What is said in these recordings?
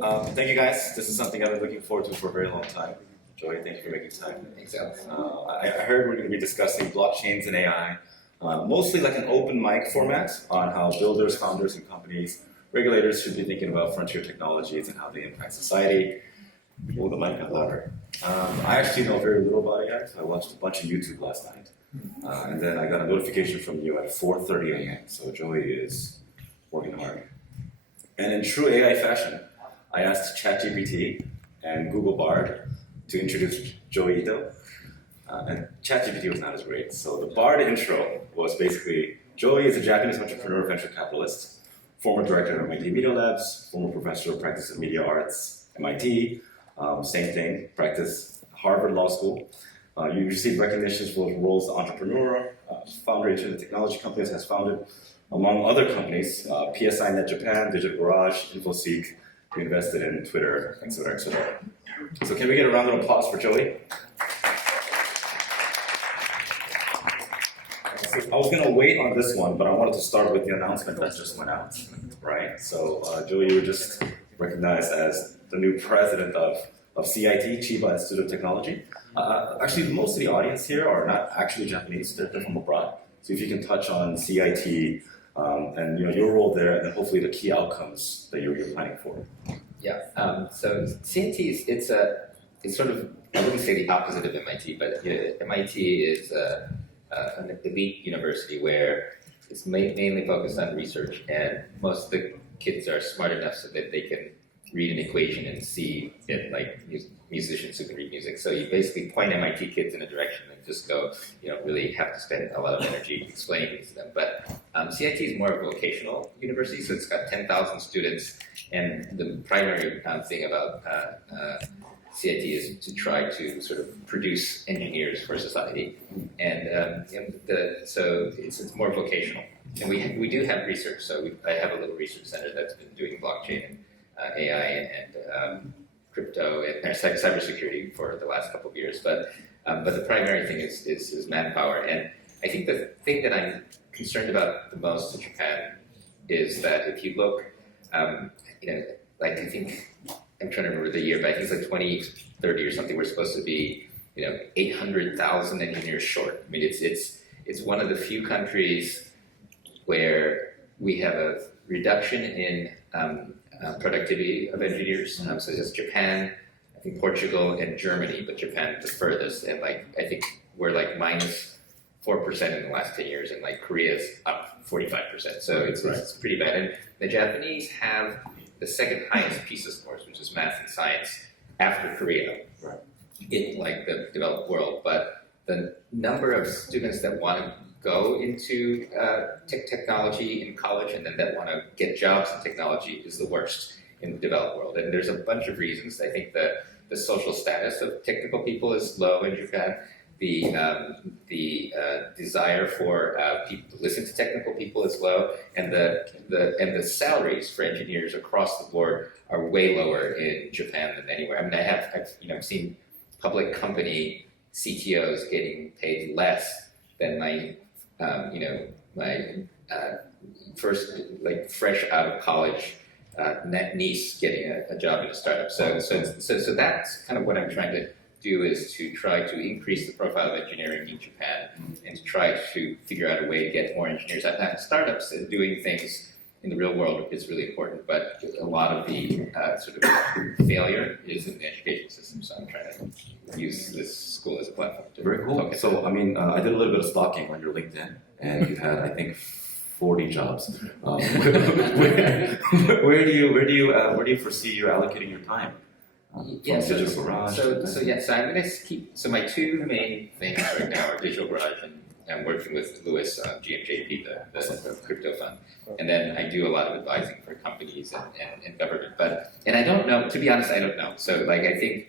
Thank you guys. This is something I've been looking forward to for a very long time. Joi, thank you for making time. Thanks, Alex. I heard we're going to be discussing blockchains and AI, mostly like an open mic format on how builders, founders, and companies, regulators should be thinking about frontier technologies and how they impact society. Oh, the mic got louder. I actually know very little about AI, so I watched a bunch of YouTube last night. And then I got a notification from you at 4:30 a.m., so Joi is working hard. And in true AI fashion, I asked ChatGPT and Google Bard to introduce Joi Ito, and ChatGPT was not as great. So the Bard intro was basically, Joi is a Japanese entrepreneur, venture capitalist, former director of MIT Media Labs, former professor of practice of media arts, MIT, same thing, practice Harvard Law School. You received recognitions for roles as entrepreneur, founder of internet technology companies, has founded, among other companies, PSI Net Japan, Digital Garage, InfoSeek, who invested in Twitter, etc., etc. So can we get a round of applause for Joi? I was going to wait on this one, but I wanted to start with the announcement that just went out, right? So Joi, you were just recognized as the new president of CIT, Chiba Institute of Technology. Actually, most of the audience here are not actually Japanese, they're from abroad. So if you can touch on CIT and your role there, and then hopefully the key outcomes that you're planning for. Yeah, so CIT it's sort of, I wouldn't say the opposite of MIT, but MIT is an elite university where it's mainly focused on research, and most of the kids are smart enough so that they can read an equation and see it, like musicians who can read music. So you basically point MIT kids in a direction and just go, you don't really have to spend a lot of energy explaining things to them. But CIT is more of a vocational university, so it's got 10,000 students, and the primary thing about CIT is to try to sort of produce engineers for society, and so it's more vocational. And we do have research, so I have a little research center that's been doing blockchain and AI and crypto and cybersecurity for the last couple of years. But the primary thing is manpower. And I think the thing that I'm concerned about the most in Japan is that if you look, like I think, I'm trying to remember the year, but I think it's like 2030 or something, we're supposed to be 800,000 engineers short. I mean, it's one of the few countries where we have a reduction in productivity of engineers, such as Japan, I think Portugal, and Germany, but Japan the furthest, and I think we're like minus 4% in the last 10 years, and like Korea's up 45%, so it's pretty bad. And the Japanese have the second highest PISA scores, which is math and science, after Korea, in like the developed world, but the number of students that want to go into technology in college and then that want to get jobs in technology is the worst in the developed world. And there's a bunch of reasons. I think the social status of technical people is low in Japan. The desire for people to listen to technical people is low, and the salaries for engineers across the board are way lower in Japan than anywhere. I mean, I've seen public company CTOs getting paid less than my first, like, fresh out of college niece getting a job in a startup. So that's kind of what I'm trying to do, is to try to increase the profile of engineering in Japan and to try to figure out a way to get more engineers at startups. And doing things in the real world is really important, but a lot of the sort of failure is in the education system. So I'm trying to use this school as a platform. Very cool. So, I mean, I did a little bit of stalking on your LinkedIn, and you had, I think, 40 jobs. Where do you foresee you allocating your time? Yeah, so I'm going to keep. So my two main things right now are Digital Garage, and I'm working with Louis on GMJP, the crypto fund, and then I do a lot of advising for companies and government. And I don't know. To be honest, I don't know. So like I think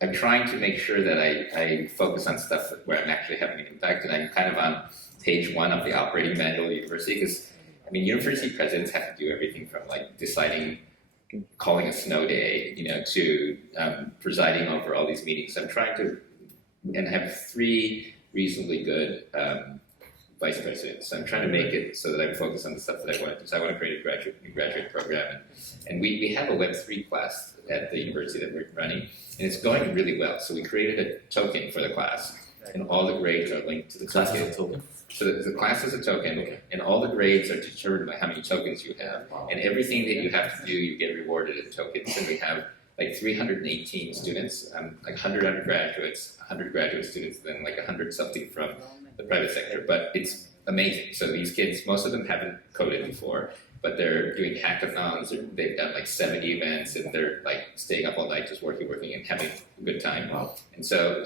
I'm trying to make sure that I focus on stuff where I'm actually having an impact, and I'm kind of on page 1 of the operating manual of the university, because I mean, university presidents have to do everything from like deciding, calling a snow day, to presiding over all these meetings. So I'm trying to, and have 3 reasonably good vice president. So I'm trying to make it so that I focus on the stuff that I want to do. So I want to create a new graduate program. And we have a Web3 class at the university that we're running, and it's going really well. So we created a token for the class, and all the grades are linked to the Class token. is a token. So the class is a token, and all the grades are determined by how many tokens you have. And everything that you have to do, you get rewarded in tokens. And we have like 318 students, like 100 undergraduates, 100 graduate students, then like 100 something from the private sector. But it's amazing. So these kids, most of them haven't coded before, but they're doing hackathons. They've done like 70 events, and they're like staying up all night just working, and having a good time. Wow. And so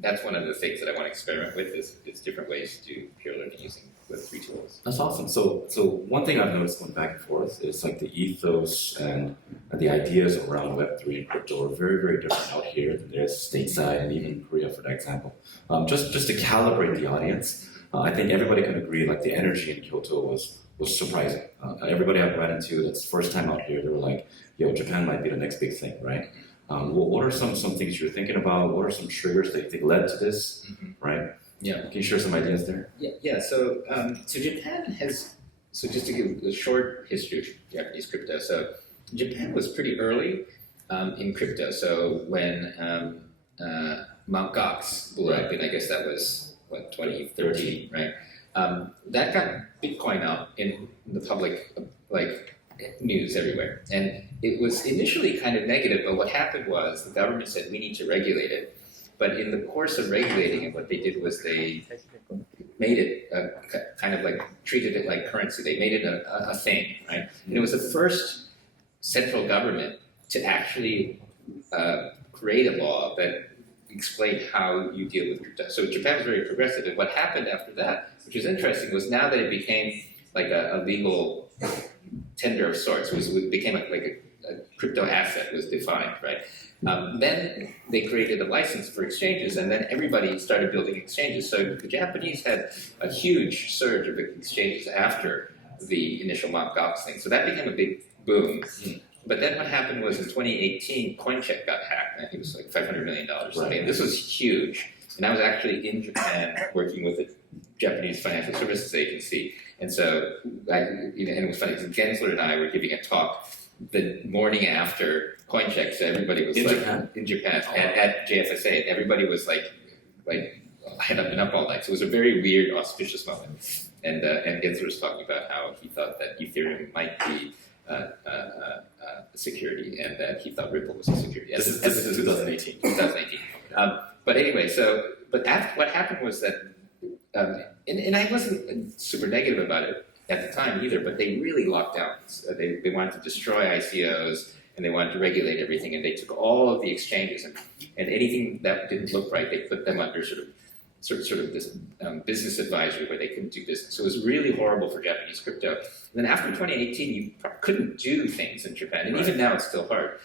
that's one of the things that I want to experiment with is different ways to do peer learning using Web3 tools. That's awesome. So one thing I've noticed going back and forth is like the ethos and the ideas around Web3 and crypto are very, very different out here than there is stateside and even in Korea, for that example. Just to calibrate the audience, I think everybody can agree like the energy in Kyoto was surprising. Everybody I've run into that's first time out here, they were like, yo, Japan might be the next big thing, right? What are some things you're thinking about? What are some triggers that you think led to this, right? Yeah. Can you share some ideas there? Yeah. So Japan has, so just to give a short history of Japanese crypto. So Japan was pretty early in crypto. So when Mt. Gox blew up, and I guess that was, 2013, right? That got Bitcoin out in the public, like, news everywhere. And it was initially kind of negative, but what happened was the government said, we need to regulate it. But in the course of regulating it, what they did was they made it kind of like, treated it like currency. They made it a thing, right? And it was the first central government to actually create a law that explained how you deal with crypto. So Japan was very progressive. And what happened after that, which was interesting, was now that it became like a legal tender of sorts, it became like a crypto asset was defined, right? Then they created a license for exchanges, and then everybody started building exchanges. So the Japanese had a huge surge of exchanges after the initial Mt. Gox thing. So that became a big boom. But then what happened was in 2018, CoinCheck got hacked. I think it was like $500 million. Right. And this was huge. And I was actually in Japan working with a Japanese financial services agency. And so, and it was funny because Gensler and I were giving a talk the morning after CoinCheck. So everybody was in Japan at JFSA. And everybody was like had been up all night. So it was a very weird, auspicious moment. And Gensler was talking about how he thought that Ethereum might be security, and that he thought Ripple was a security. This is 2018. 2018. But anyway, what happened was that, and I wasn't super negative about it at the time either, but they really locked down. They wanted to destroy ICOs, and they wanted to regulate everything, and they took all of the exchanges, and anything that didn't look right, they put them under sort of this business advisory where they couldn't do business. So it was really horrible for Japanese crypto. And then after 2018, you couldn't do things in Japan, and even now it's still hard.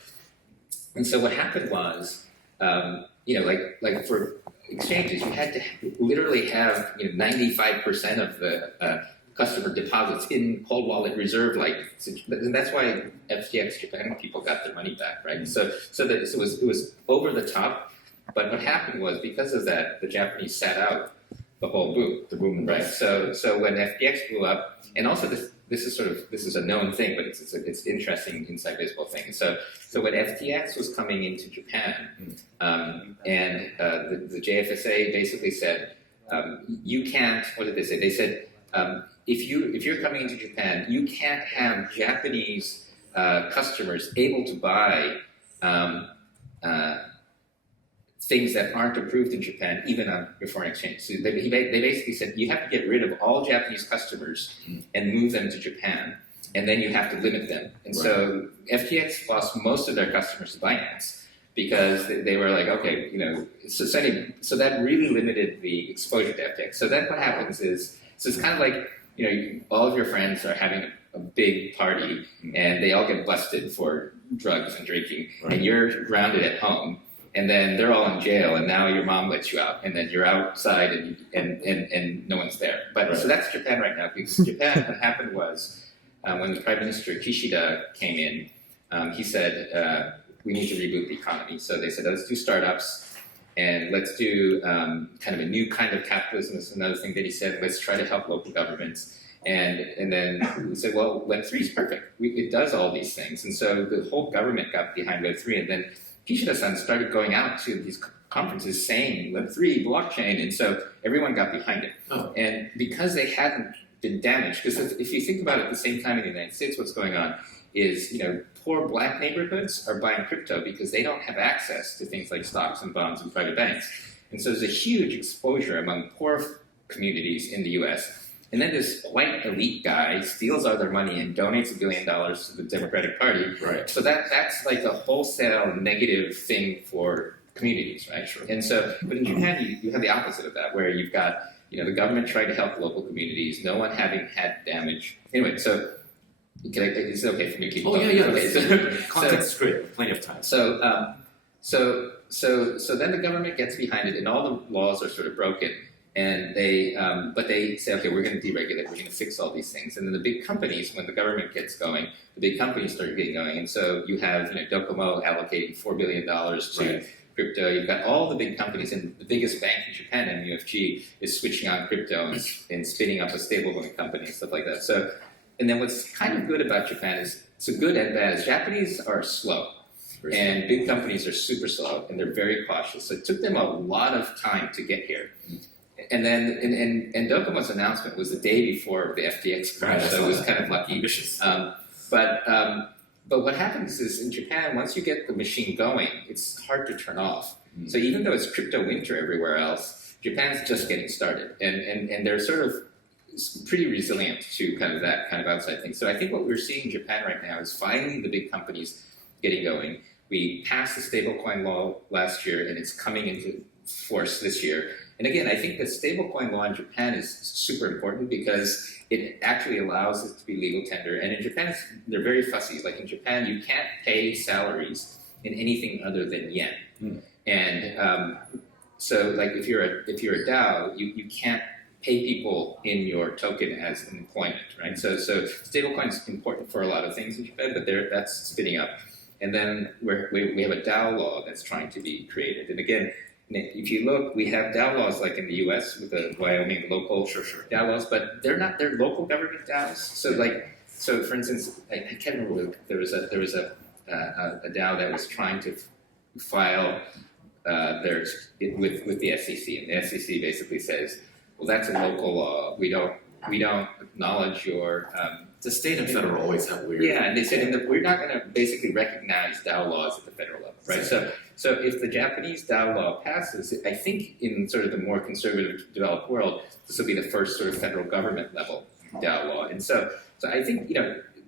And so what happened was, like for exchanges, you had to literally have 95% of the customer deposits in cold wallet reserve, and that's why FTX Japan people got their money back, right? So it was over the top. But what happened was, because of that, the Japanese sat out the whole boom. The boom, right? So when FTX blew up, and also this is a known thing, but it's interesting inside baseball thing. So when FTX was coming into Japan, and the JFSA basically said, you can't. What did they say? They said, if you're coming into Japan, you can't have Japanese customers able to buy things that aren't approved in Japan, even on your foreign exchange. So they basically said, you have to get rid of all Japanese customers and move them to Japan, and then you have to limit them. And so FTX lost most of their customers to Binance because they were like, okay, so that really limited the exposure to FTX. So then what happens is, so it's kind of like, all of your friends are having a big party, and they all get busted for drugs and drinking, and you're grounded at home. And then they're all in jail, and now your mom lets you out, and then you're outside, and no one's there. But so that's Japan right now. Because Japan, what happened was when the Prime Minister Kishida came in, he said we need to reboot the economy. So they said, let's do startups. and let's do kind of a new kind of capitalism. This is another thing that he said. Let's try to help local governments. And then we said, well, Web3 is perfect. It does all these things. And so the whole government got behind Web3. And then Kishida-san started going out to these conferences saying Web3, blockchain. And so everyone got behind it. Oh. And because they hadn't been damaged, because if you think about it at the same time in the United States, what's going on is, poor black neighborhoods are buying crypto because they don't have access to things like stocks and bonds and private banks. And so there's a huge exposure among poor communities in the US. And then this white elite guy steals all their money and donates $1 billion to the Democratic Party. Right. So that's like a wholesale negative thing for communities, right? Sure. And so, but in Japan, you have the opposite of that, where you've got, the government trying to help local communities, no one having had damage. Anyway, so is it okay for me to keep going? Okay, Context is great. Plenty of time. So then the government gets behind it, and all the laws are sort of broken. And but they say, okay, we're going to deregulate, we're going to fix all these things. And then the big companies, when the government gets going, the big companies start getting going. And so you have, Docomo allocating $4 billion to crypto. You've got all the big companies, and the biggest bank in Japan, MUFG, is switching on crypto and spinning up a stablecoin company and stuff like that. So, and then what's kind of good about Japan is, so good and bad, is Japanese are slow. And big companies are super slow, and they're very cautious. So it took them a lot of time to get here. And then, and Docomo's announcement was the day before the FTX crash, so it was kind of lucky. Ambitious. But what happens is in Japan, once you get the machine going, it's hard to turn off. So even though it's crypto winter everywhere else, Japan's just getting started, and they're sort of pretty resilient to kind of that kind of outside thing. So I think what we're seeing in Japan right now is finally the big companies getting going. We passed the stablecoin law last year, and it's coming into force this year. And again, I think the stablecoin law in Japan is super important because it actually allows it to be legal tender. And in Japan, they're very fussy. Like in Japan, you can't pay salaries in anything other than yen. And so, like if you're a DAO, you can't pay people in your token as an employment, right? So stablecoin is important for a lot of things in Japan, but that's spinning up. And then we have a DAO law that's trying to be created. And again, if you look, we have Downlaws like in the U.S. with the Wyoming local Downlaws, but they're local government DAOs. So for instance, I can't remember, there was a DAO that was trying to file with the SEC, and the SEC basically says, well, that's a local law. We don't acknowledge your. The state and federal always have weird. Yeah, and they said we're not going to basically recognize DAO laws at the federal level, right? So if the Japanese DAO law passes, I think in sort of the more conservative developed world, this will be the first sort of federal government level DAO law. And so I think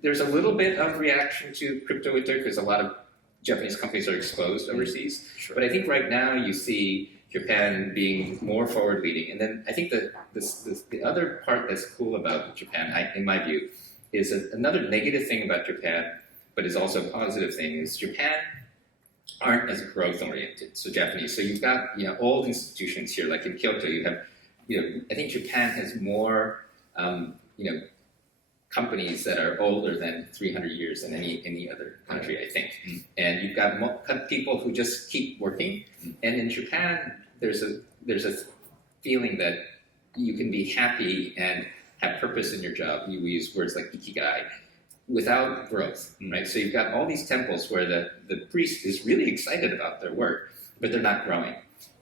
there's a little bit of reaction to crypto winter because a lot of Japanese companies are exposed overseas. Sure. But I think right now you see Japan being more forward-leading. And then I think that the other part that's cool about Japan, in my view, is another negative thing about Japan, but is also a positive thing, is Japan aren't as growth-oriented. So Japanese. So you've got old institutions here, like in Kyoto. You have, I think Japan has more, companies that are older than 300 years than any other country, I think. And you've got people who just keep working. And in Japan, there's a feeling that you can be happy and have purpose in your job. We use words like ikigai without growth, right? So you've got all these temples where the priest is really excited about their work, but they're not growing.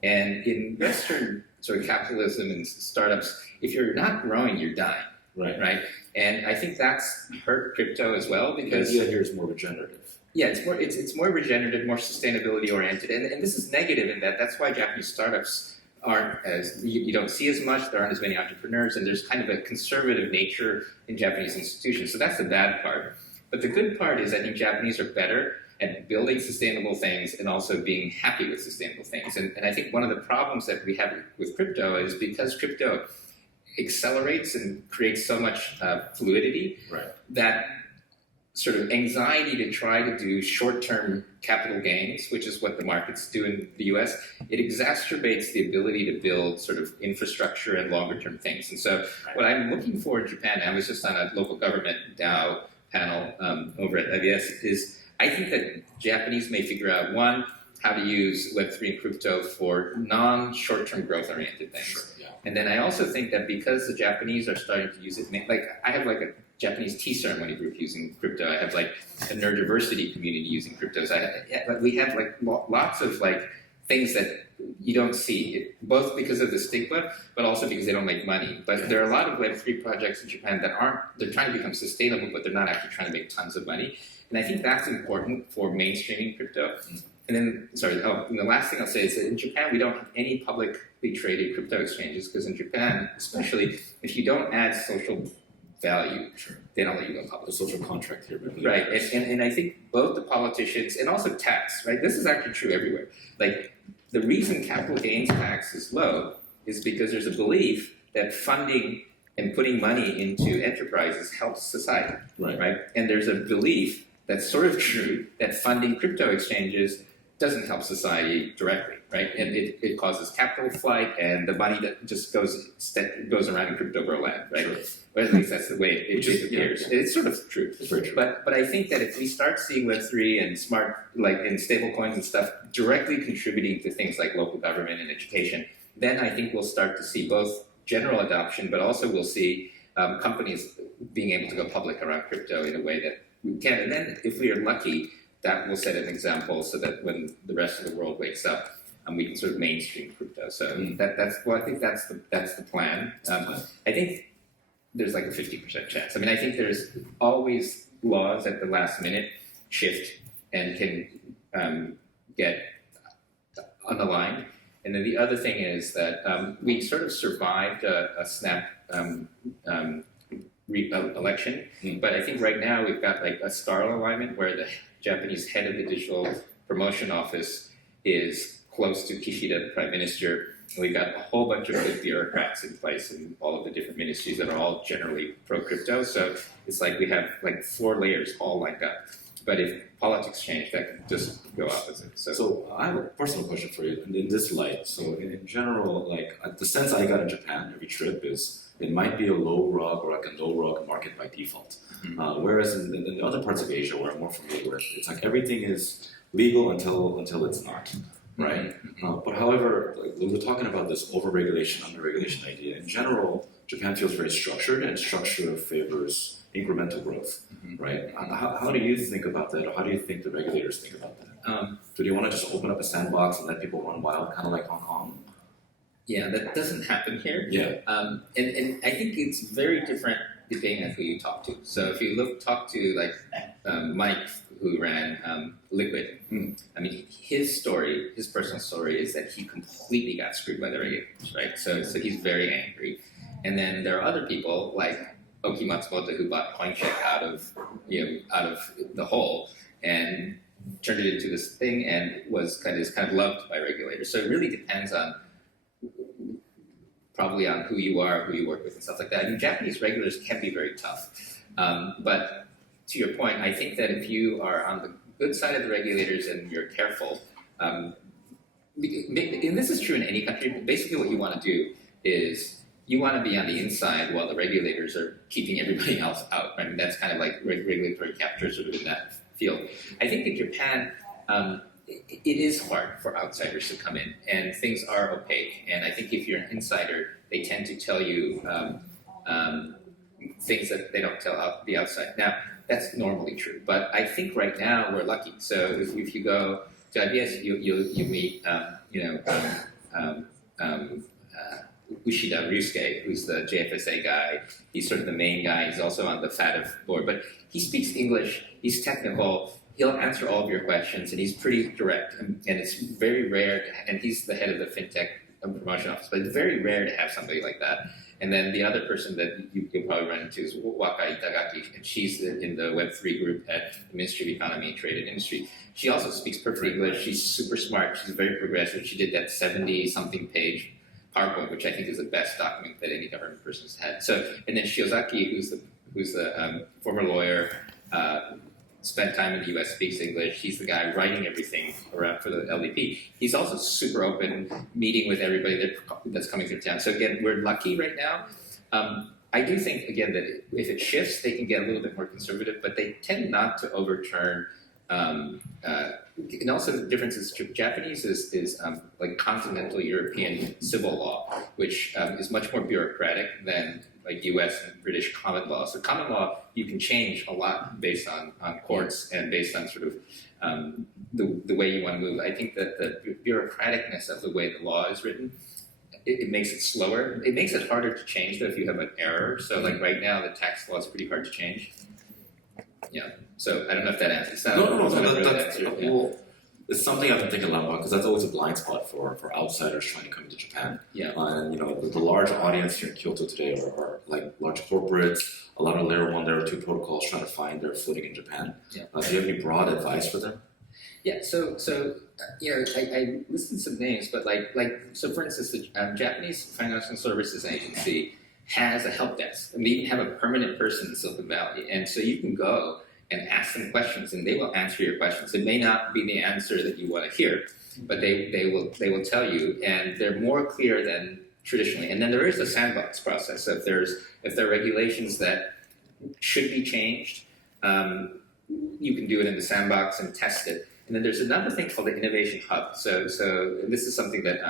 And in Western sort of capitalism and startups, if you're not growing, you're dying, right? And I think that's hurt crypto as well because the idea here is more regenerative. Yeah, it's more regenerative, more sustainability oriented, and this is negative in that's why Japanese startups aren't as you don't see as much. There aren't as many entrepreneurs, and there's kind of a conservative nature in Japanese institutions. So that's the bad part. But the good part is I think Japanese are better at building sustainable things and also being happy with sustainable things. And I think one of the problems that we have with crypto is because crypto accelerates and creates so much fluidity that sort of anxiety to try to do short-term capital gains, which is what the markets do in the US, it exacerbates the ability to build sort of infrastructure and longer-term things. And so what I'm looking for in Japan, I was just on a local government DAO panel over at IBS, is I think that Japanese may figure out, one, how to use Web3 and crypto for non-short-term growth-oriented things. Sure, yeah. And then I also think that because the Japanese are starting to use it, like I have like a Japanese tea ceremony group using crypto. I have like a neurodiversity community using cryptos. We have like lots of like things that you don't see, both because of the stigma, but also because they don't make money. But there are a lot of Web3 projects in Japan that they're trying to become sustainable, but they're not actually trying to make tons of money. And I think that's important for mainstreaming crypto. And then, and the last thing I'll say is that in Japan, we don't have any publicly traded crypto exchanges, because in Japan, especially, if you don't add social value, they don't let you go public. The social contract here. Right, and I think both the politicians, and also tax, right? This is actually true everywhere. Like, the reason capital gains tax is low is because there's a belief that funding and putting money into enterprises helps society, right? And there's a belief that's sort of true that funding crypto exchanges doesn't help society directly, right? And it causes capital flight, and the money that just goes around in crypto grow land, right? Sure. Or at least that's the way it appears. Yeah. It's sort of true. It's very true. But I think that if we start seeing Web3 and smart, like in stable coins and stuff, directly contributing to things like local government and education, then I think we'll start to see both general adoption, but also we'll see companies being able to go public around crypto in a way that we can. And then if we are lucky, that will set an example so that when the rest of the world wakes up, we can sort of mainstream crypto. So I think that's the plan. I think there's like a 50% chance. I mean, I think there's always laws at the last minute shift and can get underlined. And then the other thing is that we sort of survived a snap election, but I think right now we've got like a star alignment where the Japanese head of the digital promotion office is close to Kishida, the prime minister. And we've got a whole bunch of good bureaucrats in place in all of the different ministries that are all generally pro-crypto. So it's like we have like 4 layers all lined up. But if politics change, that could just go opposite. So I have a personal question for you in this light. So in general, like the sense I got in Japan every trip is it might be a low rug or like a low rug market by default. Whereas in the other parts of Asia where I'm more familiar with, it's like everything is legal until it's not, right? But however, like, when we're talking about this over-regulation, under-regulation idea, in general, Japan feels very structured, and structure favors incremental growth, right? How do you think about that, or how do you think the regulators think about that? Do they want to just open up a sandbox and let people run wild, kind of like Hong Kong? Yeah, that doesn't happen here. Yeah. And I think it's very different depending on who you talk to. So if you talk to like Mike, who ran Liquid, I mean, his personal story is that he completely got screwed by the regulators, right? So he's very angry. And then there are other people like Oki Matsumoto who bought CoinCheck out of the hole and turned it into this thing and is kind of loved by regulators. So it really depends on probably on who you are, who you work with, and stuff like that. I mean, Japanese regulators can be very tough. But to your point, I think that if you are on the good side of the regulators and you're careful, and this is true in any country, but basically what you want to do is you want to be on the inside while the regulators are keeping everybody else out. I mean, that's kind of like regulatory capture sort of in that field. I think in Japan, it is hard for outsiders to come in, and things are opaque. And I think if you're an insider, they tend to tell you things that they don't tell the outside. Now, that's normally true, but I think right now we're lucky. So if you go to IBS, you meet Ushida Ryusuke, who's the JFSA guy. He's sort of the main guy. He's also on the FATF board, but he speaks English. He's technical. He'll answer all of your questions, and he's pretty direct. And it's very rare, and he's the head of the FinTech promotion office, but it's very rare to have somebody like that. And then the other person that you'll probably run into is Waka Itagaki, and she's in the Web3 group at the Ministry of Economy and Trade and Industry. She also speaks perfect English. She's super smart. She's very progressive. She did that 70-something page PowerPoint, which I think is the best document that any government person has had. So, and then Shiozaki, who's the former lawyer, spent time in the U.S., speaks English. He's the guy writing everything around for the LDP. He's also super open, meeting with everybody that's coming through town. So again, we're lucky right now. I do think, again, that if it shifts, they can get a little bit more conservative, but they tend not to overturn and also the difference is Japanese is like continental European civil law, which is much more bureaucratic than like U.S. and British common law. So common law you can change a lot based on courts and based on sort of the way you want to move. I think that the bureaucraticness of the way the law is written, it makes it slower. It makes it harder to change though if you have an error. So like right now the tax law is pretty hard to change. Yeah. So I don't know if that answers. Well, it's something I've been thinking a lot about because that's always a blind spot for outsiders trying to come into Japan. Yeah. And the large audience here in Kyoto today are like large corporates, a lot of layer 1, layer 2 protocols trying to find their footing in Japan. Yeah. Do you have any broad advice for them? Yeah, so I listed some names, but so for instance, the Japanese Financial Services Agency has a help desk, and they even have a permanent person in Silicon Valley, and so you can go and ask them questions, and they will answer your questions. It may not be the answer that you want to hear, but they will tell you, and they're more clear than traditionally. And then there is a sandbox process. So if there are regulations that should be changed, you can do it in the sandbox and test it. And then there's another thing called the Innovation Hub. So this is something that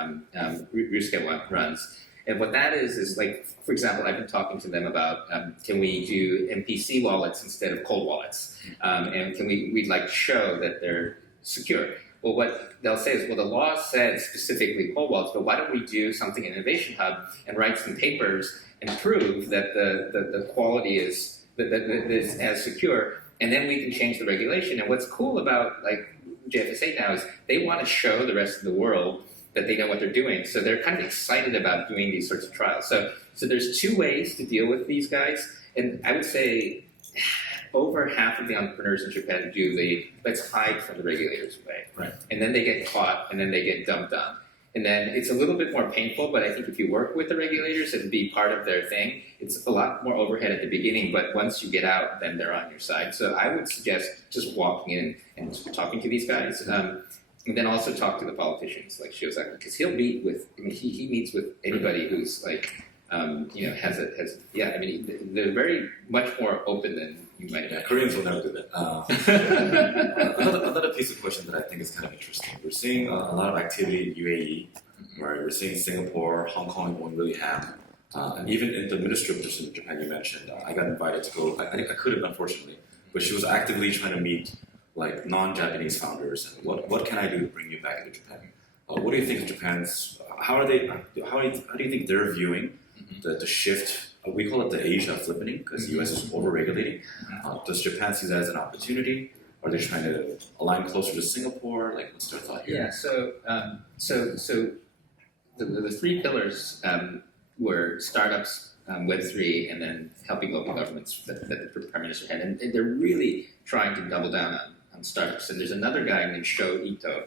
Ryusuke runs. And what that is like, for example, I've been talking to them about can we do MPC wallets instead of cold wallets? And we'd like to show that they're secure. Well, what they'll say is, well, the law said specifically cold wallets, but why don't we do something in Innovation Hub and write some papers and prove that the quality is as secure, and then we can change the regulation. And what's cool about like JFSA now is they want to show the rest of the world that they know what they're doing. So they're kind of excited about doing these sorts of trials. So there's two ways to deal with these guys. And I would say over half of the entrepreneurs in Japan do the let's hide from the regulators way. Right. And then they get caught and then they get dumped on. And then it's a little bit more painful, but I think if you work with the regulators and be part of their thing, it's a lot more overhead at the beginning, but once you get out, then they're on your side. So I would suggest just walking in and talking to these guys. And then also talk to the politicians like Shiozaki, because he'll meet with, he meets with anybody who's like, they're very much more open than you might imagine. Koreans will never do that. Another piece of question that I think is kind of interesting. We're seeing a lot of activity in UAE, right? We're seeing Singapore, Hong Kong going really ham. And even in the Ministry of Justice in Japan you mentioned, I got invited to go, I could have unfortunately, but she was actively trying to meet like non-Japanese founders, and what can I do to bring you back into Japan? What do you think of Japan's? How do you think they're viewing the shift? We call it the Asia flippening because the U.S. is over-regulating. Does Japan see that as an opportunity? Are they trying to align closer to Singapore? Like, what's their thought here? Yeah. So the three pillars were startups, Web3, and then helping local governments that the Prime Minister had, and they're really trying to double down on startups. And there's another guy named Joi Ito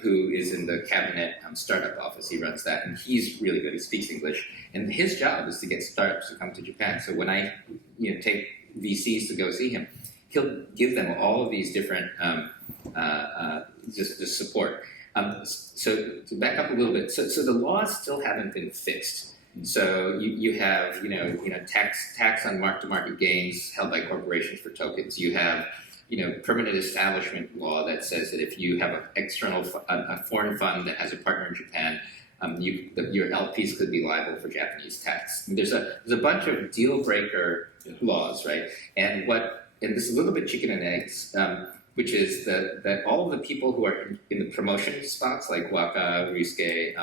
who is in the cabinet startup office. He runs that, and he's really good. He speaks English, and his job is to get startups to come to Japan. So when I take VCs to go see him, he'll give them all of these different just support. So to back up a little bit, so the laws still haven't been fixed. So you have tax on mark-to-market gains held by corporations for tokens. You have permanent establishment law that says that if you have a foreign fund that has a partner in Japan, your LPs could be liable for Japanese tax. And there's a bunch of deal breaker laws, right? And this is a little bit chicken and eggs, which is that all of the people who are in the promotion spots, like Waka, Ryusuke,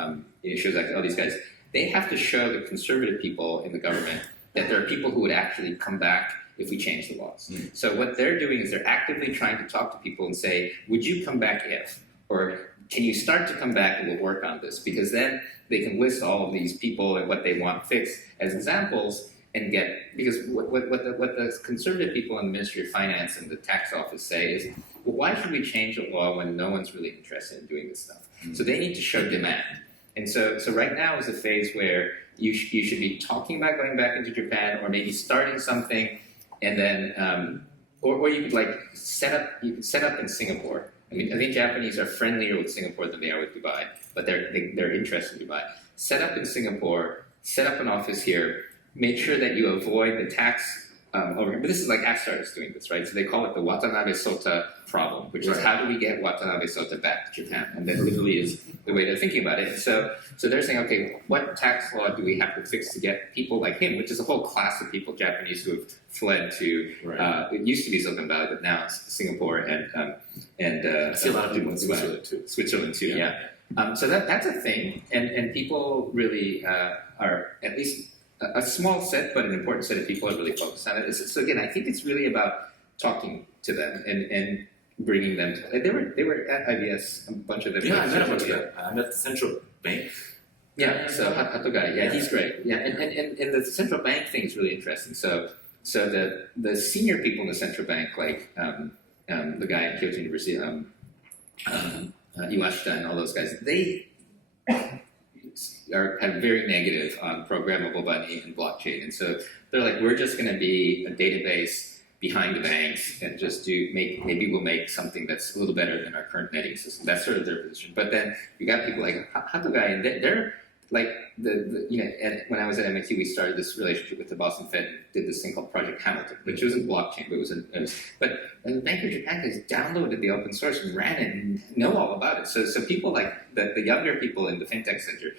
Shiozaki, all these guys, they have to show the conservative people in the government that there are people who would actually come back if we change the laws. So what they're doing is they're actively trying to talk to people and say, would you come back if? Or can you start to come back and we'll work on this? Because then they can list all of these people and what they want fixed as examples and because what the conservative people in the Ministry of Finance and the tax office say is, well, why should we change a law when no one's really interested in doing this stuff? So they need to show demand. And so right now is a phase where you should be talking about going back into Japan, or maybe starting something. And then, or you could set up in Singapore. I think Japanese are friendlier with Singapore than they are with Dubai, but they're interested in Dubai. Set up in Singapore, set up an office here, make sure that you avoid the tax over here. But this is like app startups doing this, right? So they call it the Watanabe Sota problem, which is how do we get Watanabe Sota back to Japan? And that literally is the way they're thinking about it. And so they're saying, okay, what tax law do we have to fix to get people like him, which is a whole class of people, Japanese, who have fled to, it used to be Silicon Valley, but now it's Singapore and I see a lot of people in Switzerland too. Switzerland too, yeah. So that's a thing, and people really are, at least a small set, but an important set of people are really focused on it. So again, I think it's really about talking to them and bringing them to. They were at IBS, a bunch of them. Yeah, I met a bunch of them. I met the central bank. Yeah, so Hato guy, he's great. Yeah, and the central bank thing is really interesting. So the senior people in the central bank, like the guy at Kyoto University, Iwashita and all those guys, they are kind of very negative on programmable money and blockchain, and so they're like, we're just going to be a database behind the banks and just maybe we'll make something that's a little better than our current netting system. That's sort of their position. But then you got people like Hato guy, and they're like and when I was at MIT, we started this relationship with the Boston Fed and did this thing called Project Hamilton, which wasn't blockchain, but the Bank of Japan has downloaded the open source and ran it and know all about it. So people like the younger people in the FinTech center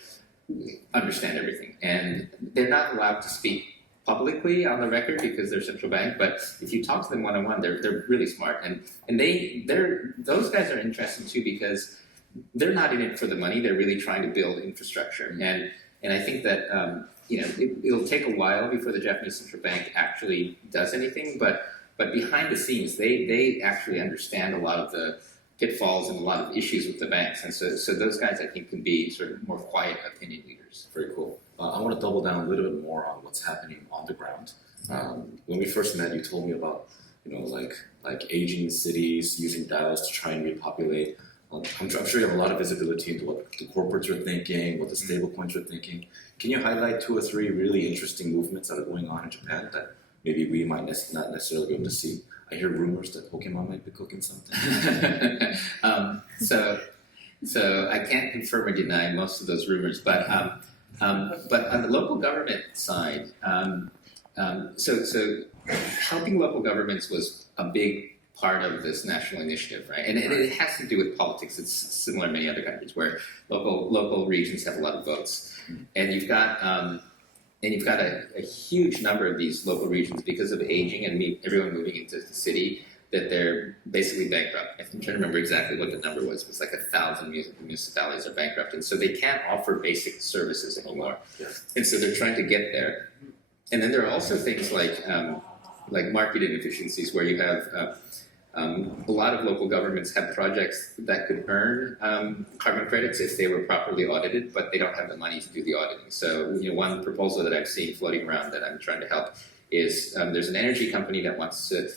understand everything, and they're not allowed to speak publicly on the record because they're central bank. But if you talk to them one-on-one, they're really smart, and those guys are interesting too because they're not in it for the money. They're really trying to build infrastructure, and I think that it'll take a while before the Japanese central bank actually does anything. But behind the scenes, they actually understand a lot of the pitfalls and a lot of issues with the banks, and so those guys I think can be sort of more quiet opinion leaders. Very cool. I want to double down a little bit more on what's happening on the ground. When we first met, you told me about like aging cities using DAOs to try and repopulate. I'm sure you have a lot of visibility into what the corporates are thinking, what the stablecoins are thinking. Can you highlight 2 or 3 really interesting movements that are going on in Japan that maybe we might not necessarily be able to see? I hear rumors that Pokemon might be cooking something. So I can't confirm or deny most of those rumors, but on the local government side, so helping local governments was a big part of this national initiative, right? And it has to do with politics. It's similar in many other countries where local regions have a lot of votes, and you've got a huge number of these local regions because of aging and everyone moving into the city that they're basically bankrupt. I'm trying to remember exactly what the number was. It was like 1,000 municipalities are bankrupt, and so they can't offer basic services anymore. And so they're trying to get there. And then there are also things like market inefficiencies where you have a lot of local governments have projects that could earn carbon credits if they were properly audited, but they don't have the money to do the auditing. So one proposal that I've seen floating around that I'm trying to help is there's an energy company that wants to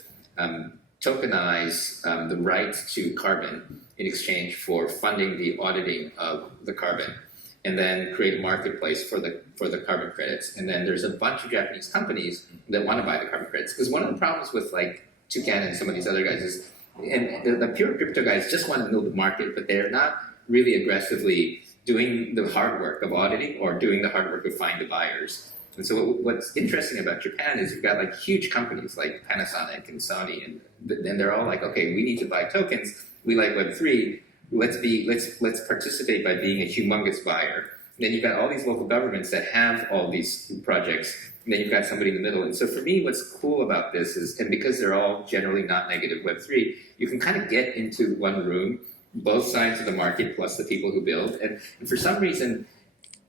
tokenize the right to carbon in exchange for funding the auditing of the carbon, and then create a marketplace for the carbon credits. And then there's a bunch of Japanese companies that want to buy the carbon credits, because one of the problems with like Toucan and some of these other guys is, and the pure crypto guys just want to know the market, but they're not really aggressively doing the hard work of auditing or doing the hard work of finding the buyers. And so what's interesting about Japan is you've got like huge companies like Panasonic and Sony, and they're all like, okay, we need to buy tokens. We like Web3. Let's participate by being a humongous buyer. And then you've got all these local governments that have all these projects, and then you've got somebody in the middle. And so for me, what's cool about this is, and because they're all generally not negative Web3, you can kind of get into one room, both sides of the market plus the people who build. And for some reason,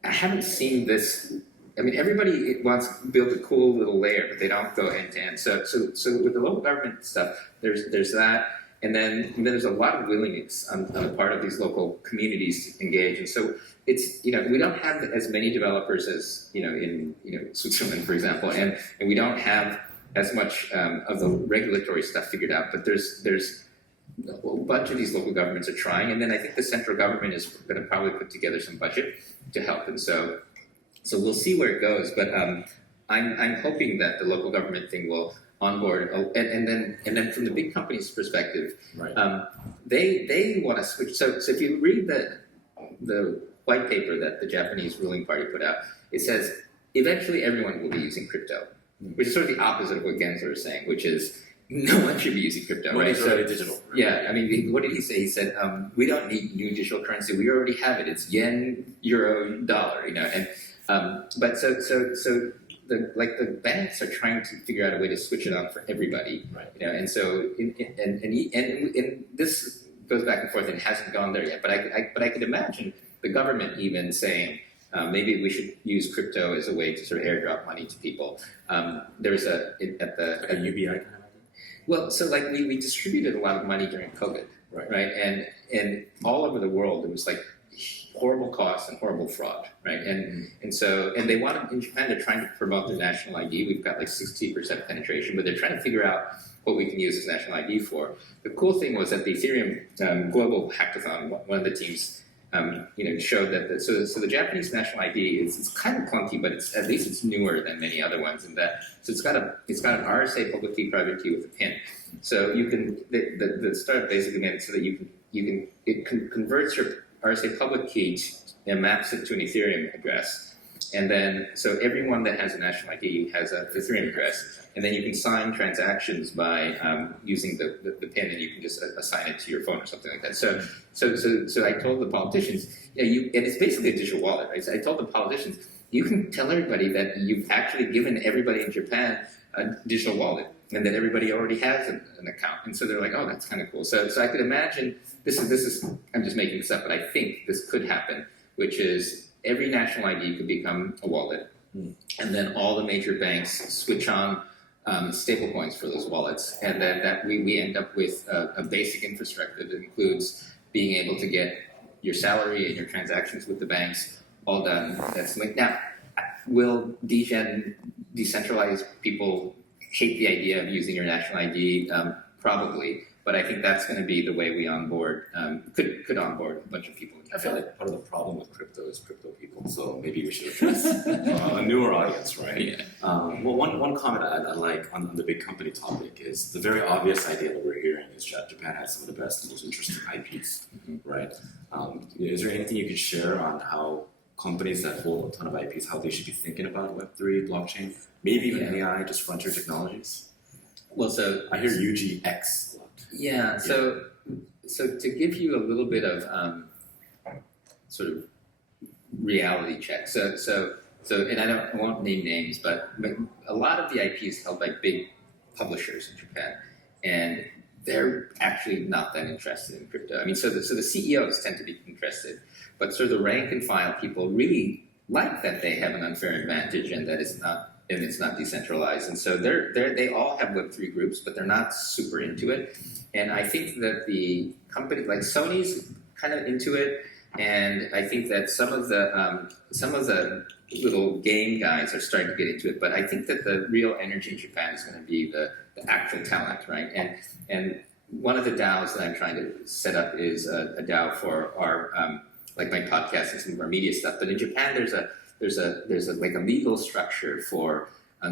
I haven't seen this. I mean, everybody wants to build a cool little layer, but they don't go end to end. So with the local government stuff, there's that. And then there's a lot of willingness on the part of these local communities to engage. And so it's, we don't have as many developers as, in Switzerland, for example, and we don't have as much of the regulatory stuff figured out, but there's a bunch of these local governments are trying. And then I think the central government is going to probably put together some budget to help. And so we'll see where it goes. But I'm hoping that the local government thing will onboard, and then from the big companies' perspective, right. They want to switch. So if you read the white paper that the Japanese ruling party put out, it says eventually everyone will be using crypto. which is sort of the opposite of what Gensler was saying, which is no one should be using crypto, Money right? is already digital. Right? Yeah, I mean, what did he say? He said, we don't need new digital currency. We already have it. It's yen, euro, dollar, and but so the banks are trying to figure out a way to switch it on for everybody, right? And so and this goes back and forth and hasn't gone there yet. But I could imagine the government even saying, maybe we should use crypto as a way to sort of airdrop money to people. There's a UBI kind of idea? Well, so like we distributed a lot of money during COVID, right? And all over the world, it was like horrible costs and horrible fraud, right? And they wanted, in Japan, they're trying to promote their national ID. We've got like 60% penetration, but they're trying to figure out what we can use as national ID for. The cool thing was that the Ethereum global hackathon, one of the teams, showed that so the Japanese national ID it's kind of clunky, but at least it's newer than many other ones in that. So it's got an RSA public key private key with a pin. So you can the startup basically made it so that it converts your RSA public key and maps it to an Ethereum address. And then, so everyone that has a national ID has an Ethereum address. And then you can sign transactions by using the PIN, and you can just assign it to your phone or something like that. So I told the politicians, and it's basically a digital wallet, right? So I told the politicians, you can tell everybody that you've actually given everybody in Japan a digital wallet, and that everybody already has an account. And so they're like, oh, that's kind of cool. So I could imagine, this is I'm just making this up, but I think this could happen, which is every national ID could become a wallet, and then all the major banks switch on stable coins for those wallets, and then that we end up with a basic infrastructure that includes being able to get your salary and your transactions with the banks all done. That's like, now, will decentralized people hate the idea of using your national ID? Probably. But I think that's going to be the way we onboard, could onboard a bunch of people. I feel like part of the problem with crypto is crypto people, so maybe we should address a newer audience, right? Yeah. Well, one comment I like on the big company topic is the very obvious idea that we're hearing is that Japan has some of the best and most interesting IPs, right? Is there anything you could share on how companies that hold a ton of IPs, how they should be thinking about Web3, blockchain, maybe even AI, just frontier technologies? Well, so I hear UGX a lot. Yeah. So to give you a little bit of sort of reality check. So and I won't name names, but a lot of the IP is held by big publishers in Japan, and they're actually not that interested in crypto. I mean, so the CEOs tend to be interested, but sort of the rank and file people really like that they have an unfair advantage and that it's not decentralized. And so they all have Web3 groups, but they're not super into it. And I think that the company like Sony's kind of into it, and I think that some of the little game guys are starting to get into it. But I think that the real energy in Japan is going to be the actual talent, right? And one of the DAOs that I'm trying to set up is a DAO for our like my podcast and some of our media stuff. But in Japan, there's a like a legal structure for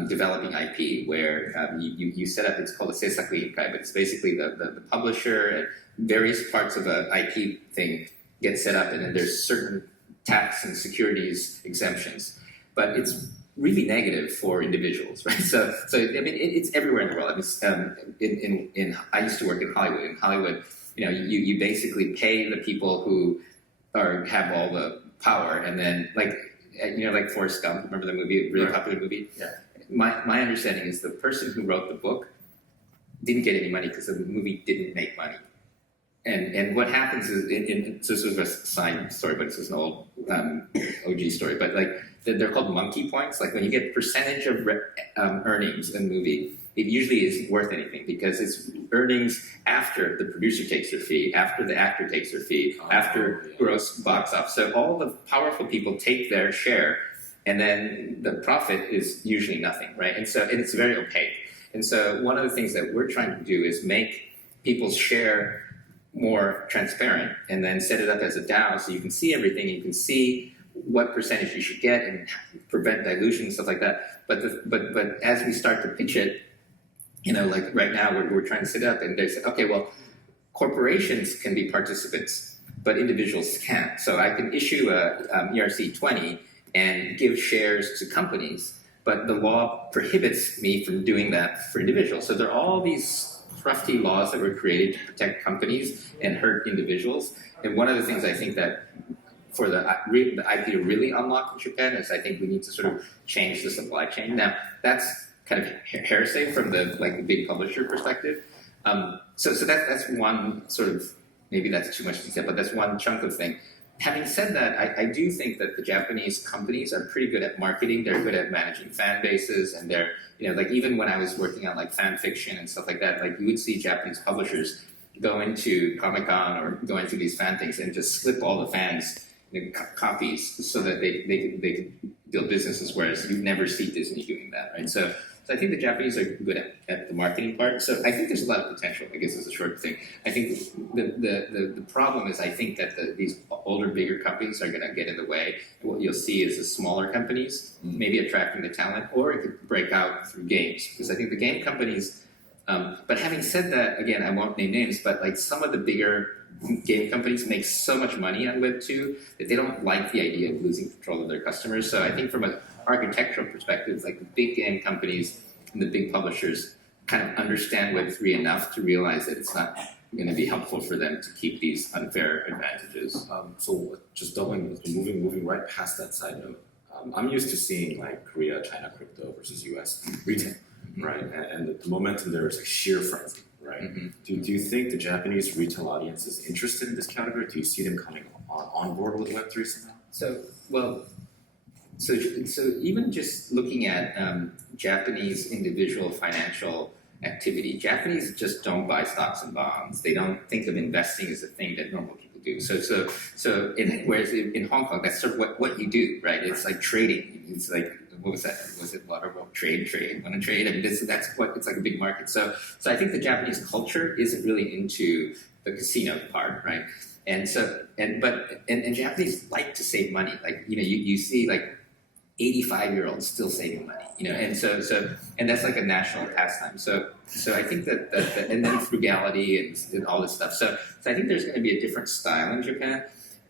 developing IP where you set up. It's called a seisaku iinkai, but it's basically the publisher and various parts of an IP thing get set up, and then there's certain tax and securities exemptions. But it's really negative for individuals, right? So I mean, it's everywhere in the world. I mean, I used to work in Hollywood. In Hollywood, you basically pay the people who have all the power, and then like Forrest Gump. Remember the movie? Really popular movie. Yeah. My understanding is the person who wrote the book didn't get any money because the movie didn't make money. And what happens is, so this was a side story, but this is an old OG story. But like they're called monkey points. Like when you get percentage of earnings in a movie, it usually isn't worth anything because it's earnings after the producer takes their fee, after the actor takes their fee, after gross box office. So all the powerful people take their share, and then the profit is usually nothing, right? And it's very opaque. And so one of the things that we're trying to do is make people's share more transparent, and then set it up as a DAO so you can see everything. You can see what percentage you should get and prevent dilution and stuff like that. But as we start to pitch it, like right now we're trying to set it up, and they say, okay, well, corporations can be participants, but individuals can't. So I can issue a ERC 20 and give shares to companies, but the law prohibits me from doing that for individuals. So there are all these crafty laws that were created to protect companies and hurt individuals. And one of the things I think that for the IP to really unlock in Japan is I think we need to sort of change the supply chain. Now, that's kind of heresy from the big publisher perspective. So that's one sort of, maybe that's too much detail, but that's one chunk of thing. Having said that, I do think that the Japanese companies are pretty good at marketing. They're good at managing fan bases, and they're, even when I was working on fan fiction and stuff like that, you would see Japanese publishers go into Comic-Con or go into these fan things and just slip all the fans copies so that they could build businesses, whereas you never see Disney doing that, right? So I think the Japanese are good at the marketing part. So I think there's a lot of potential, I guess, is a short thing. I think the problem is I think that these older, bigger companies are going to get in the way. And what you'll see is the smaller companies maybe attracting the talent, or it could break out through games. Because I think the game companies, but having said that, again, I won't name names, but some of the bigger game companies make so much money on Web2 that they don't like the idea of losing control of their customers. So I think from an architectural perspective, the big game companies and the big publishers kind of understand Web3 enough to realize that it's not going to be helpful for them to keep these unfair advantages. So just moving right past that side note, I'm used to seeing Korea, China crypto versus US retail, right? And the momentum there is sheer frenzy, right? Mm-hmm. Do you think the Japanese retail audience is interested in this category? Do you see them coming on board with Web3 somehow? So even just looking at Japanese individual financial activity, Japanese just don't buy stocks and bonds. They don't think of investing as a thing that normal people do. Whereas in Hong Kong, that's sort of what you do, right? It's like trading. It's what was that? Was it Waterworld? Trade, want to trade? I mean, that's what it's a big market. So I think the Japanese culture isn't really into the casino part, right? And Japanese like to save money. You see 85-year-olds still saving money, and and that's a national pastime. So I think that and then frugality and all this stuff. So I think there's going to be a different style in Japan,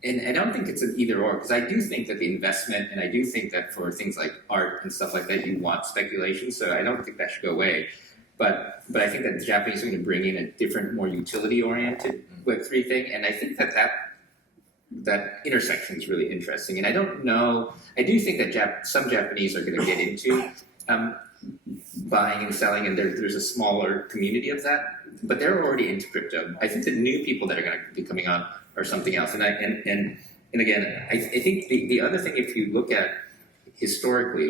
and I don't think it's an either or, because I do think that the investment, and I do think that for things like art and stuff like that, you want speculation. So I don't think that should go away. But I think that the Japanese are going to bring in a different, more utility-oriented Web3 thing, and I think that intersection is really interesting. And I don't know, I do think that some Japanese are going to get into buying and selling, and there's a smaller community of that, but they're already into crypto. I think the new people that are going to be coming on are something else. And again, I think the other thing, if you look at historically,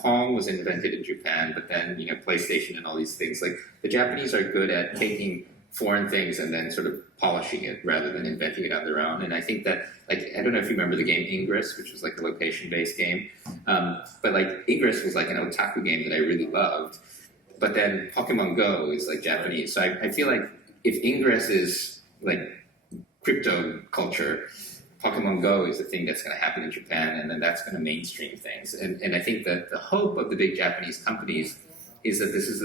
Pong was invented in Japan, but then, PlayStation and all these things, the Japanese are good at taking foreign things and then sort of polishing it rather than inventing it on their own. And I think that, I don't know if you remember the game Ingress, which was a location-based game, but Ingress was an otaku game that I really loved. But then Pokemon Go is Japanese. So I feel if Ingress is crypto culture, Pokemon Go is the thing that's going to happen in Japan, and then that's going to mainstream things. And I think that the hope of the big Japanese companies is that this is